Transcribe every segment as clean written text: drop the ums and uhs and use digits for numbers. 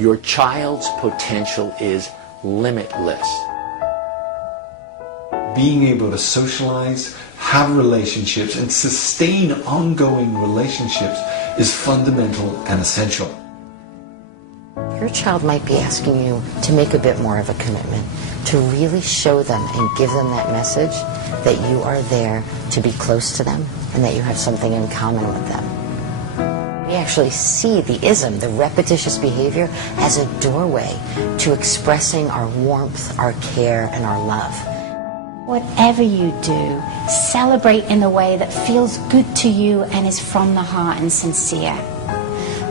Your child's potential is limitless. Being able to socialize, have relationships, and sustain ongoing relationships is fundamental and essential. Your child might be asking you to make a bit more of a commitment, to really show them and give them that message that you are there to be close to them and that you have something in common with them. We actually see the ism, the repetitious behavior, as a doorway to expressing our warmth, our care, and our love. Whatever you do, celebrate in a way that feels good to you and is from the heart and sincere.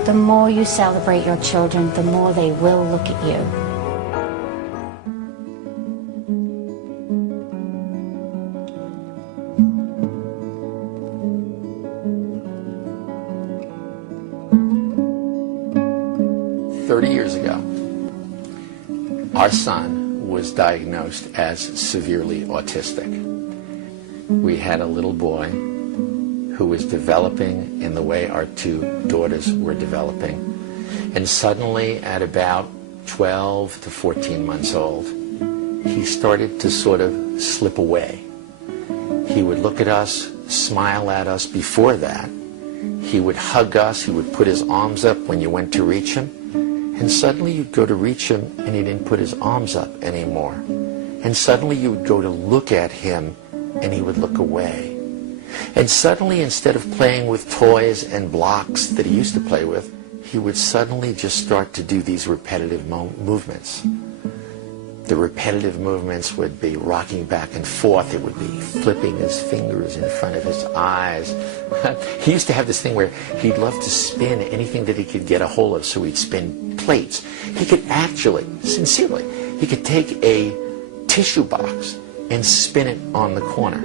The more you celebrate your children, the more they will look at you. Years ago, our son was diagnosed as severely autistic. We had a little boy who was developing in the way our two daughters were developing, and suddenly at about 12 to 14 months old, he started to sort of slip away. He would look at us, smile at us. Before that, he would hug us, he would put his arms up when you went to reach him. And suddenly you'd go to reach him and he didn't put his arms up anymore. And suddenly you would go to look at him and he would look away. And suddenly, instead of playing with toys and blocks that he used to play with, he would suddenly just start to do these repetitive movements. The repetitive movements would be rocking back and forth. It would be flipping his fingers in front of his eyes. He used to have this thing where he'd love to spin anything that he could get a hold of, so he'd spin plates. He could actually, sincerely, he could take a tissue box and spin it on the corner.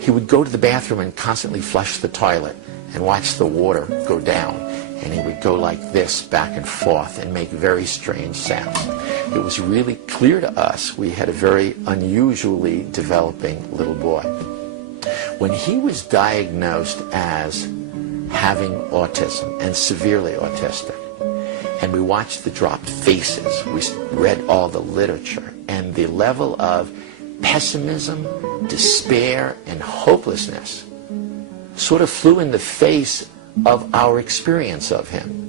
He would go to the bathroom and constantly flush the toilet and watch the water go down. And he would go like this back and forth and make very strange sounds. It was really clear to us we had a very unusually developing little boy. When he was diagnosed as having autism and severely autistic, and we watched the dropped faces, we read all the literature, and the level of pessimism, despair, and hopelessness sort of flew in the face of our experience of him.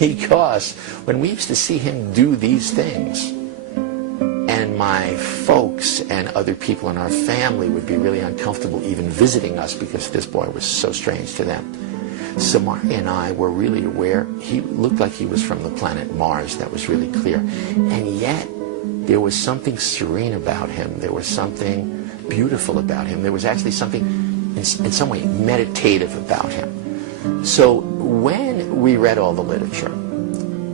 Because when we used to see him do these things, and my folks and other people in our family would be really uncomfortable even visiting us because this boy was so strange to them, Samari and I were really aware he looked like he was from the planet Mars. That was really clear. And yet, there was something serene about him. There was something beautiful about him. There was actually something, in some way, meditative about him. So when we read all the literature,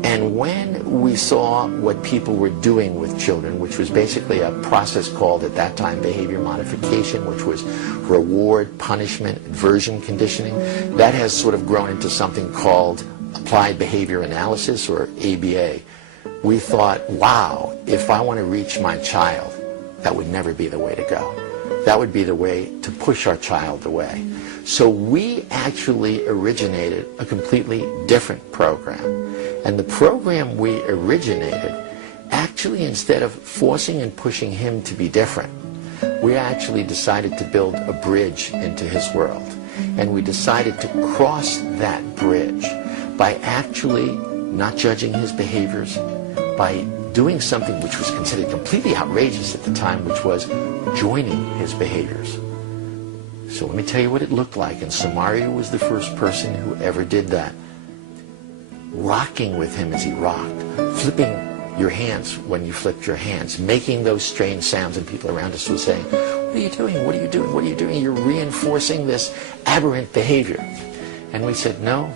and when we saw what people were doing with children, which was basically a process called at that time behavior modification, which was reward, punishment, aversion conditioning, that has sort of grown into something called applied behavior analysis, or ABA. We thought, wow, if I want to reach my child, that would never be the way to go. That would be the way to push our child away. So we actually originated a completely different program. And the program we originated, actually, instead of forcing and pushing him to be different, we actually decided to build a bridge into his world. And we decided to cross that bridge by actually not judging his behaviors, by doing something which was considered completely outrageous at the time, which was joining his behaviors. So let me tell you what it looked like, and Samaria was the first person who ever did that. Rocking with him as he rocked, flipping your hands when you flipped your hands, making those strange sounds, and people around us were saying, what are you doing? What are you doing? What are you doing? You're reinforcing this aberrant behavior. And we said, no,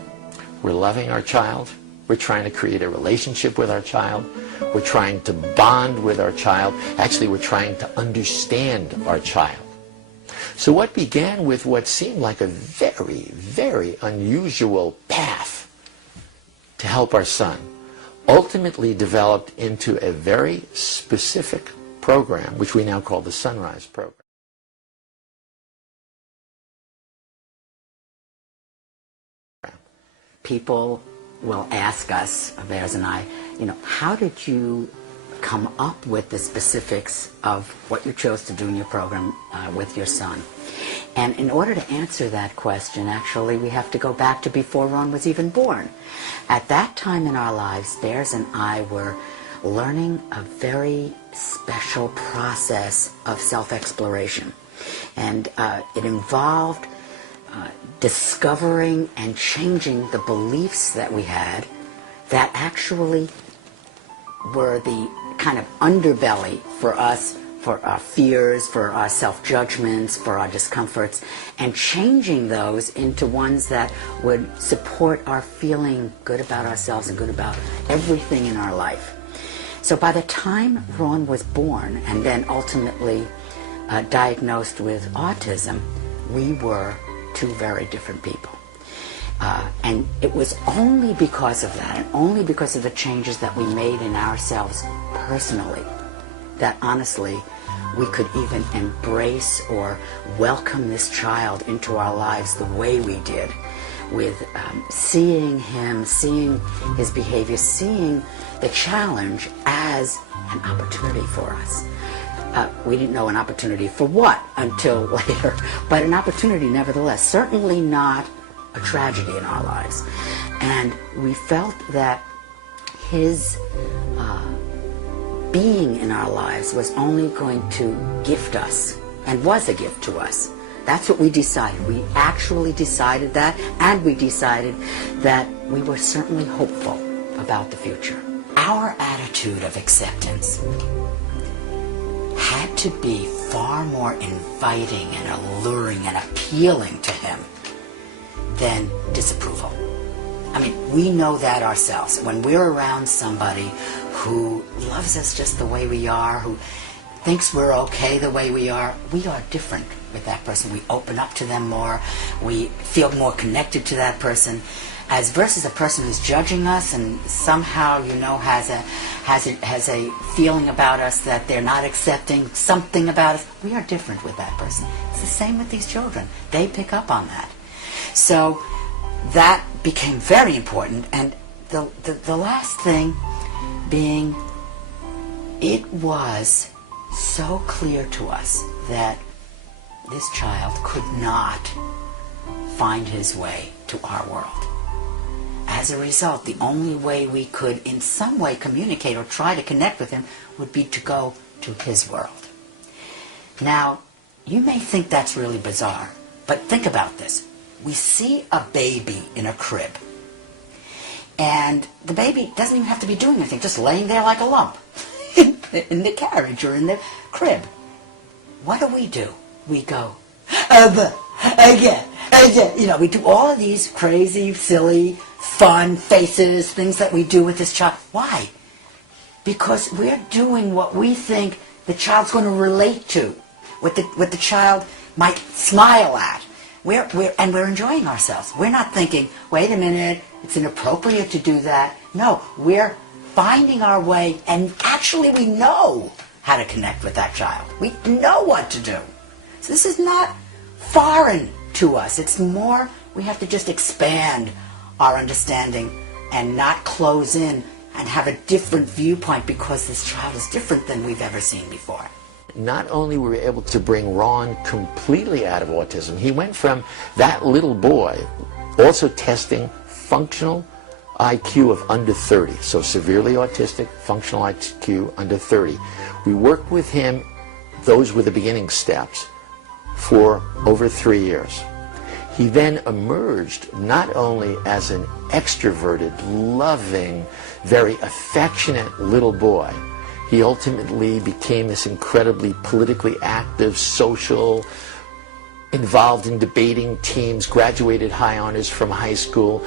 we're loving our child. We're trying to create a relationship with our child. We're trying to bond with our child. Actually, we're trying to understand our child. So what began with what seemed like a very, very unusual path to help our son ultimately developed into a very specific program, which we now call the Sunrise Program. People will ask us, Bears and I, how did you come up with the specifics of what you chose to do in your program with your son? And in order to answer that question, actually, we have to go back to before Ron was even born. At that time in our lives, Bears and I were learning a very special process of self-exploration. And it involved discovering and changing the beliefs that we had that actually were the kind of underbelly for us, for our fears, for our self-judgments, for our discomforts, and changing those into ones that would support our feeling good about ourselves and good about everything in our life. So by the time Ron was born and then ultimately diagnosed with autism, we were two very different people. And it was only because of that, and only because of the changes that we made in ourselves personally, that honestly we could even embrace or welcome this child into our lives the way we did, with seeing him, seeing his behavior, seeing the challenge as an opportunity for us. We didn't know an opportunity for what until later, but an opportunity nevertheless, certainly not a tragedy in our lives. And we felt that his being in our lives was only going to gift us, and was a gift to us. That's what we decided. We actually decided that, and we decided that we were certainly hopeful about the future. Our attitude of acceptance had to be far more inviting and alluring and appealing to him than disapproval. I mean, we know that ourselves. When we're around somebody who loves us just the way we are, who thinks we're okay the way we are different with that person. We open up to them more. We feel more connected to that person, as versus a person who's judging us and somehow, has a feeling about us that they're not accepting something about us. We are different with that person. It's the same with these children. They pick up on that. So that became very important. And the last thing being, it was so clear to us that this child could not find his way to our world. As a result, the only way we could in some way communicate or try to connect with him would be to go to his world. Now, you may think that's really bizarre, but think about this. We see a baby in a crib, and the baby doesn't even have to be doing anything, just laying there like a lump in the carriage or in the crib. What do? We go, again, we do all of these crazy, silly, fun faces, things that we do with this child. Why? Because we're doing what we think the child's going to relate to, what the child might smile at. We're enjoying ourselves. We're not thinking, wait a minute, it's inappropriate to do that. No, we're finding our way, and actually we know how to connect with that child. We know what to do. So this is not foreign to us. It's more, we have to just expand our understanding and not close in and have a different viewpoint because this child is different than we've ever seen before. Not only were we able to bring Ron completely out of autism, he went from that little boy also testing functional IQ of under 30, so severely autistic, functional IQ under 30. We worked with him, those were the beginning steps, for over 3 years. He then emerged not only as an extroverted, loving, very affectionate little boy, he ultimately became this incredibly politically active, social, involved in debating teams, graduated high honors from high school,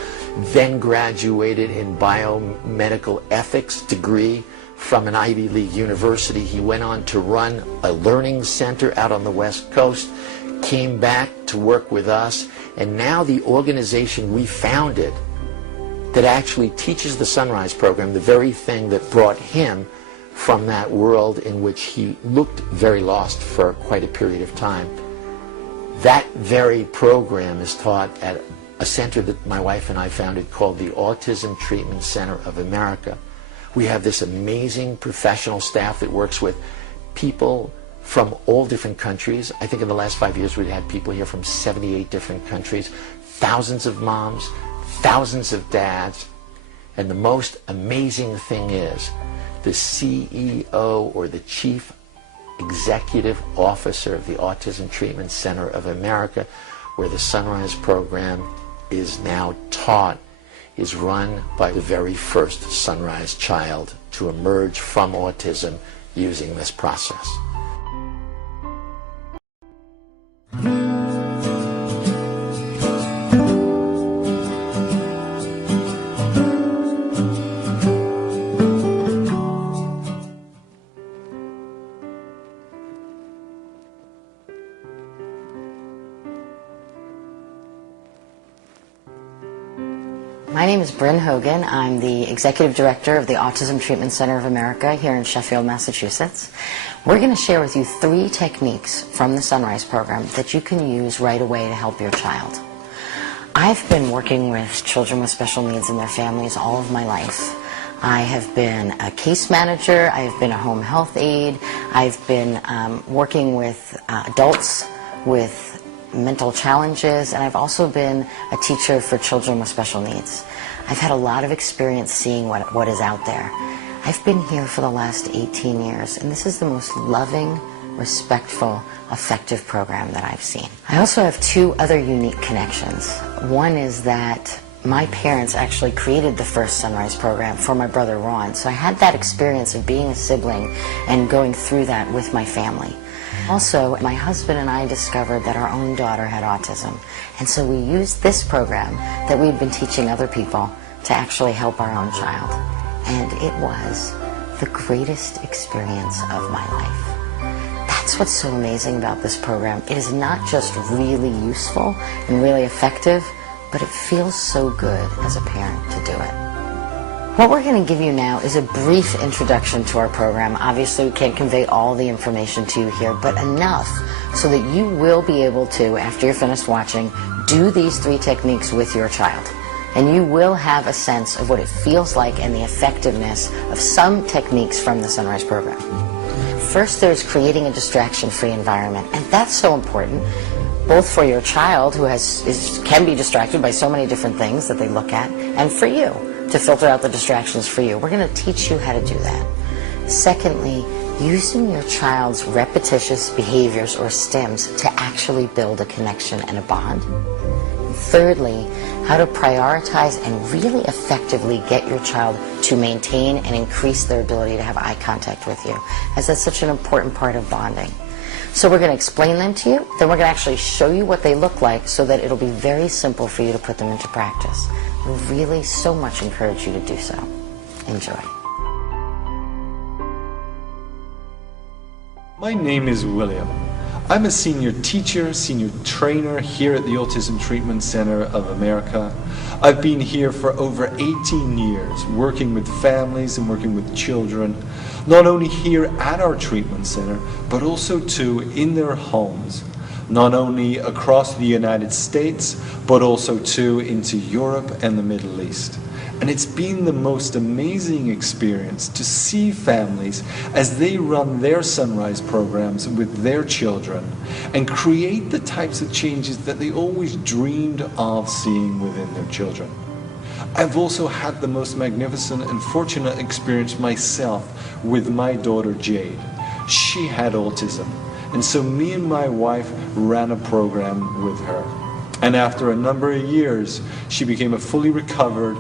then graduated in biomedical ethics degree from an Ivy League university. He went on to run a learning center out on the West Coast, came back to work with us, and now the organization we founded that actually teaches the Sunrise program, the very thing that brought him from that world in which he looked very lost for quite a period of time. That very program is taught at a center that my wife and I founded called the Autism Treatment Center of America. We have this amazing professional staff that works with people from all different countries. I think in the last 5 years we've had people here from 78 different countries, thousands of moms, thousands of dads. And the most amazing thing is the CEO, or the Chief Executive Officer of the Autism Treatment Center of America, where the Sunrise program is now taught, is run by the very first Sunrise child to emerge from autism using this process. My name is Bryn Hogan. I'm the Executive Director of the Autism Treatment Center of America here in Sheffield, Massachusetts. We're going to share with you 3 techniques from the Sunrise program that you can use right away to help your child. I've been working with children with special needs and their families all of my life. I have been a case manager, I've been a home health aide, I've been working with adults with mental challenges, and I've also been a teacher for children with special needs. I've had a lot of experience seeing what is out there. I've been here for the last 18 years, and this is the most loving, respectful, effective program that I've seen. I also have 2 other unique connections. One is that my parents actually created the first Sunrise program for my brother Ron, so I had that experience of being a sibling and going through that with my family. Also, my husband and I discovered that our own daughter had autism, and so we used this program that we'd been teaching other people to actually help our own child. And it was the greatest experience of my life. That's what's so amazing about this program. It is not just really useful and really effective, but it feels so good as a parent to do it. What we're going to give you now is a brief introduction to our program. Obviously, we can't convey all the information to you here, but enough so that you will be able to, after you're finished watching, do these 3 techniques with your child. And you will have a sense of what it feels like and the effectiveness of some techniques from the Sunrise program. First, there's creating a distraction-free environment, and that's so important, both for your child, who can be distracted by so many different things that they look at, and for you, to filter out the distractions for you. We're going to teach you how to do that. Secondly, using your child's repetitious behaviors or stims to actually build a connection and a bond. And thirdly, how to prioritize and really effectively get your child to maintain and increase their ability to have eye contact with you, as that's such an important part of bonding. So we're going to explain them to you, then we're going to actually show you what they look like so that it'll be very simple for you to put them into practice. We really so much encourage you to do so. Enjoy. My name is William. I'm a senior teacher, senior trainer here at the Autism Treatment Center of America. I've been here for over 18 years, working with families and working with children, not only here at our treatment center, but also too in their homes, not only across the United States, but also too into Europe and the Middle East. And it's been the most amazing experience to see families as they run their Sunrise programs with their children and create the types of changes that they always dreamed of seeing within their children. I've also had the most magnificent and fortunate experience myself with my daughter Jade. She had autism, and so me and my wife ran a program with her. And after a number of years, she became a fully recovered,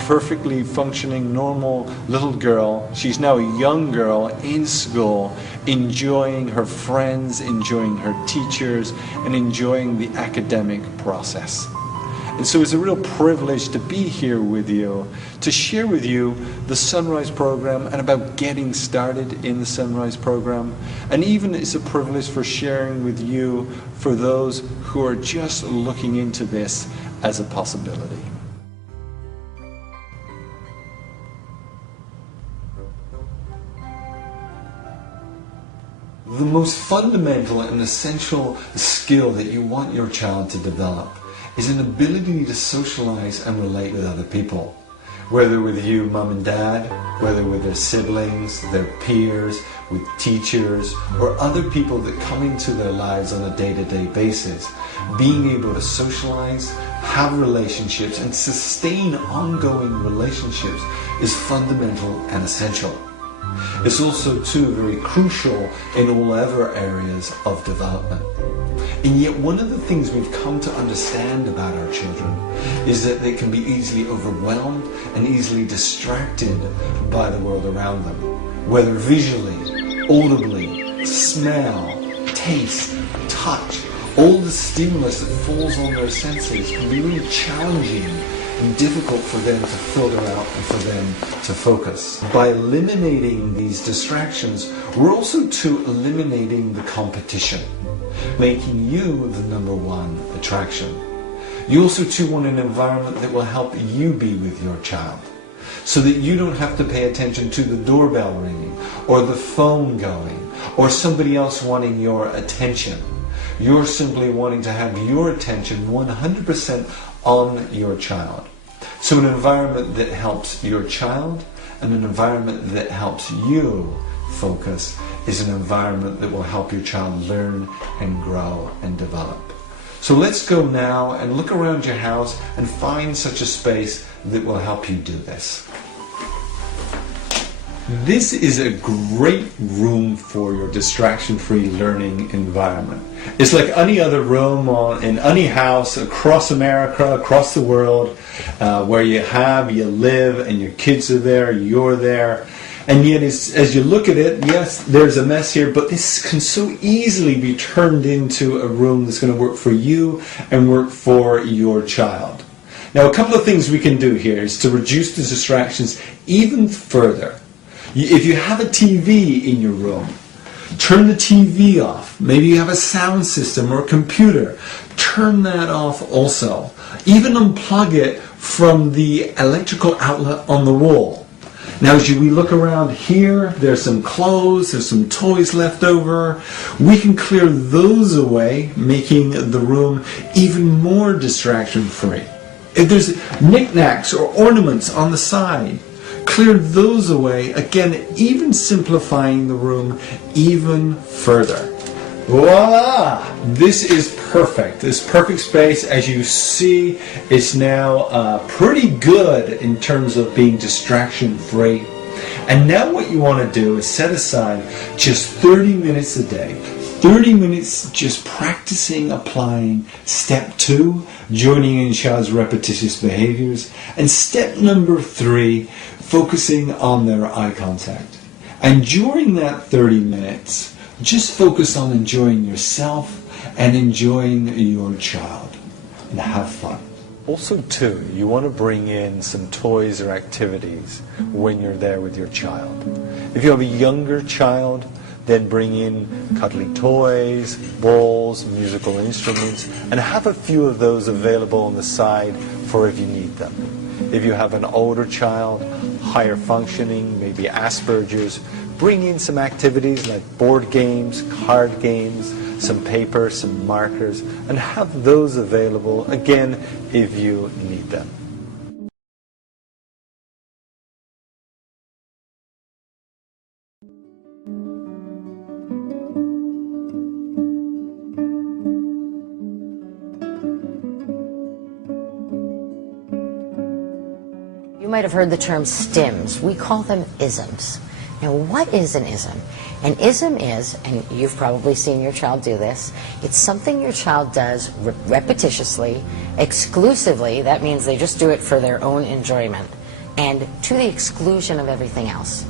perfectly functioning, normal little girl. She's now a young girl in school, enjoying her friends, enjoying her teachers, and enjoying the academic process. And so it's a real privilege to be here with you, to share with you the Sunrise program and about getting started in the Sunrise program. And even it's a privilege for sharing with you for those who are just looking into this as a possibility. The most fundamental and essential skill that you want your child to develop is an ability to socialize and relate with other people. Whether with you, mum and dad, whether with their siblings, their peers, with teachers, or other people that come into their lives on a day-to-day basis. Being able to socialize, have relationships, and sustain ongoing relationships is fundamental and essential. It's also, too, very crucial in all other areas of development. And yet one of the things we've come to understand about our children is that they can be easily overwhelmed and easily distracted by the world around them. Whether visually, audibly, smell, taste, touch, all the stimulus that falls on their senses can be really challenging and difficult for them to filter out and for them to focus. By eliminating these distractions, we're also too eliminating the competition, making you the number one attraction. You also too want an environment that will help you be with your child, so that you don't have to pay attention to the doorbell ringing or the phone going or somebody else wanting your attention. You're simply wanting to have your attention 100% on your child. So an environment that helps your child and an environment that helps you focus is an environment that will help your child learn and grow and develop. So let's go now and look around your house and find such a space that will help you do this. This is a great room for your distraction-free learning environment. It's like any other room in any house across America, across the world, where you live and your kids are there, you're there. And yet as you look at it, yes, there's a mess here, but this can so easily be turned into a room that's going to work for you and work for your child. Now, a couple of things we can do here is to reduce the distractions even further. If you have a TV in your room, turn the TV off. Maybe you have a sound system or a computer. Turn that off also. Even unplug it from the electrical outlet on the wall. Now as we look around here, there's some clothes, there's some toys left over. We can clear those away, making the room even more distraction-free. If there's knickknacks or ornaments on the side, clear those away, again, even simplifying the room even further. Voila! This is perfect. This perfect space, as you see, is now pretty good in terms of being distraction-free. And now what you want to do is set aside just 30 minutes a day. 30 minutes just practicing applying step 2, joining in child's repetitious behaviors, and step number 3, focusing on their eye contact. And during that 30 minutes, just focus on enjoying yourself and enjoying your child, and have fun. Also too, you want to bring in some toys or activities when you're there with your child. If you have a younger child, then bring in cuddly toys, balls, musical instruments, and have a few of those available on the side for if you need them. If you have an older child, higher functioning, maybe Asperger's, bring in some activities like board games, card games, some paper, some markers, and have those available, again, if you need them. You might have heard the term stims. We call them isms. Now, what is an ism? An ism is, and you've probably seen your child do this, it's something your child does repetitiously, exclusively. That means they just do it for their own enjoyment and to the exclusion of everything else.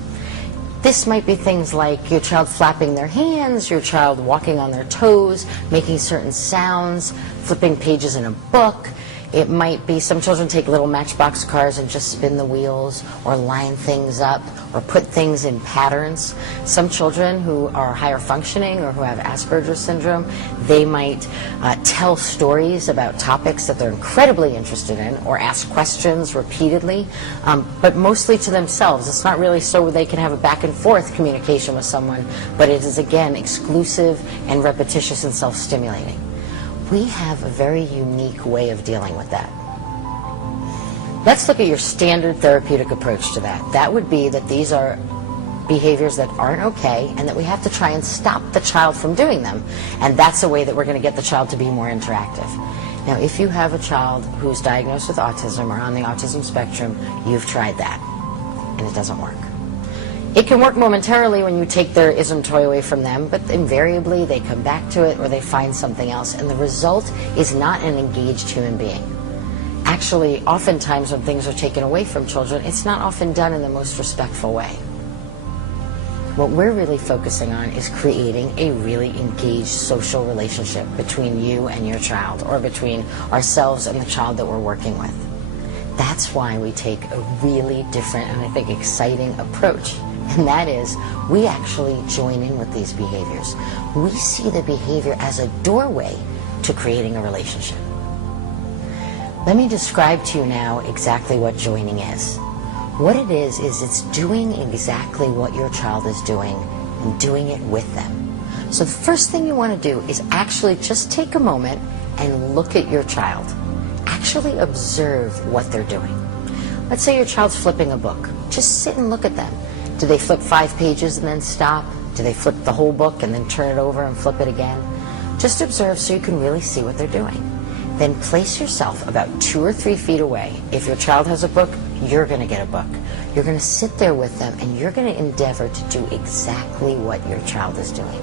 This might be things like your child flapping their hands, your child walking on their toes, making certain sounds, flipping pages in a book. It might be some children take little matchbox cars and just spin the wheels or line things up or put things in patterns. Some children who are higher functioning or who have Asperger's syndrome, they might tell stories about topics that they're incredibly interested in or ask questions repeatedly, but mostly to themselves. It's not really so they can have a back and forth communication with someone, but it is again exclusive and repetitious and self-stimulating. we have a very unique way of dealing with that. Let's look at your standard therapeutic approach to that. That would be that these are behaviors that aren't okay and that we have to try and stop the child from doing them. And that's the way that we're going to get the child to be more interactive. Now, if you have a child who's diagnosed with autism or on the autism spectrum, you've tried that, and it doesn't work. It can work momentarily when you take their ism toy away from them, but invariably they come back to it or they find something else, and the result is not an engaged human being. Actually, oftentimes when things are taken away from children, it's not often done in the most respectful way. What we're really focusing on is creating a really engaged social relationship between you and your child, or between ourselves and the child that we're working with. That's why we take a really different and I think exciting approach. And that is, we actually join in with these behaviors. We see the behavior as a doorway to creating a relationship. Let me describe to you now exactly what joining is. What it is it's doing exactly what your child is doing and doing it with them. So the first thing you want to do is actually just take a moment and look at your child. Actually observe what they're doing. Let's say your child's flipping a book. Just sit and look at them. Do they flip 5 pages and then stop? Do they flip the whole book and then turn it over and flip it again? Just observe so you can really see what they're doing. Then place yourself about 2 or 3 feet away. If your child has a book, you're going to get a book. You're going to sit there with them and you're going to endeavor to do exactly what your child is doing.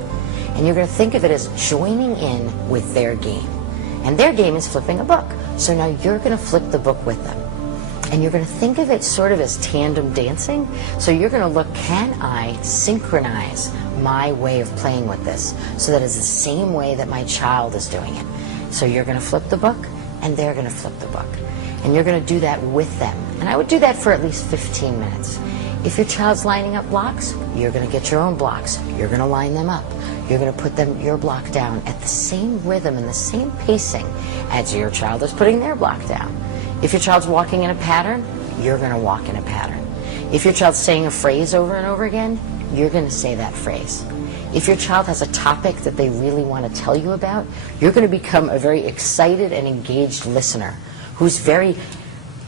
And you're going to think of it as joining in with their game. And their game is flipping a book. So now you're going to flip the book with them. And you're going to think of it sort of as tandem dancing. So you're going to look, can I synchronize my way of playing with this so that it's the same way that my child is doing it? So you're going to flip the book and they're going to flip the book. And you're going to do that with them. And I would do that for at least 15 minutes. If your child's lining up blocks, you're going to get your own blocks. You're going to line them up. You're going to put your block down at the same rhythm and the same pacing as your child is putting their block down. If your child's walking in a pattern, you're going to walk in a pattern. If your child's saying a phrase over and over again, you're going to say that phrase. If your child has a topic that they really want to tell you about, you're going to become a very excited and engaged listener who's very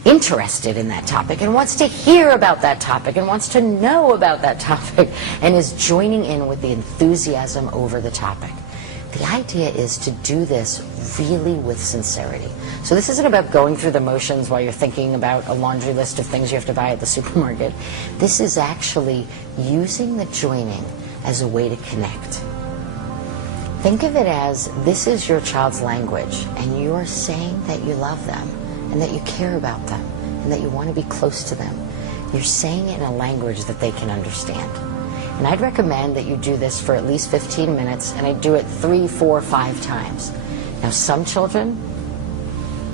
interested in that topic and wants to hear about that topic and wants to know about that topic and is joining in with the enthusiasm over the topic. The idea is to do this really with sincerity. So this isn't about going through the motions while you're thinking about a laundry list of things you have to buy at the supermarket. This is actually using the joining as a way to connect. Think of it as this is your child's language and you are saying that you love them and that you care about them and that you want to be close to them. You're saying it in a language that they can understand. And I'd recommend that you do this for at least 15 minutes, and I do it 3, 4, 5 times. Now, some children,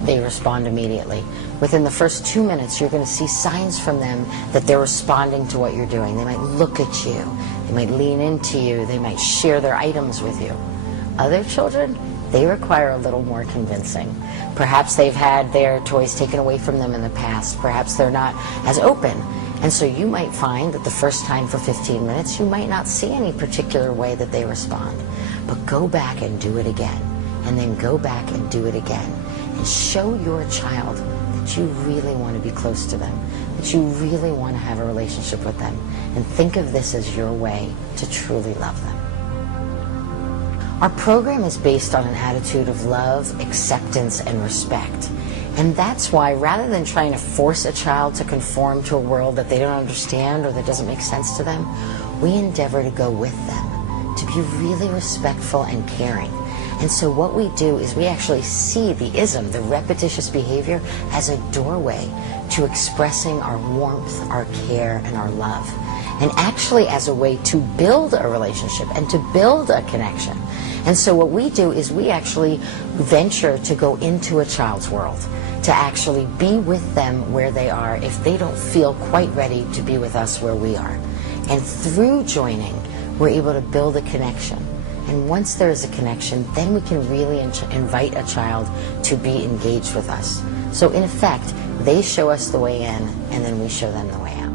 they respond immediately. Within the first 2 minutes, you're going to see signs from them that they're responding to what you're doing. They might look at you. They might lean into you. They might share their items with you. Other children, they require a little more convincing. Perhaps they've had their toys taken away from them in the past. Perhaps they're not as open. And so you might find that the first time for 15 minutes, you might not see any particular way that they respond. But go back and do it again. And then go back and do it again. And show your child that you really want to be close to them, that you really want to have a relationship with them. And think of this as your way to truly love them. Our program is based on an attitude of love, acceptance, and respect. And that's why, rather than trying to force a child to conform to a world that they don't understand or that doesn't make sense to them, we endeavor to go with them, to be really respectful and caring. And so what we do is we actually see the ism, the repetitious behavior, as a doorway to expressing our warmth, our care, and our love. And actually as a way to build a relationship and to build a connection. And so what we do is we actually venture to go into a child's world, to actually be with them where they are if they don't feel quite ready to be with us where we are. And through joining, we're able to build a connection. And once there is a connection, then we can really invite a child to be engaged with us. So in effect, they show us the way in, and then we show them the way out.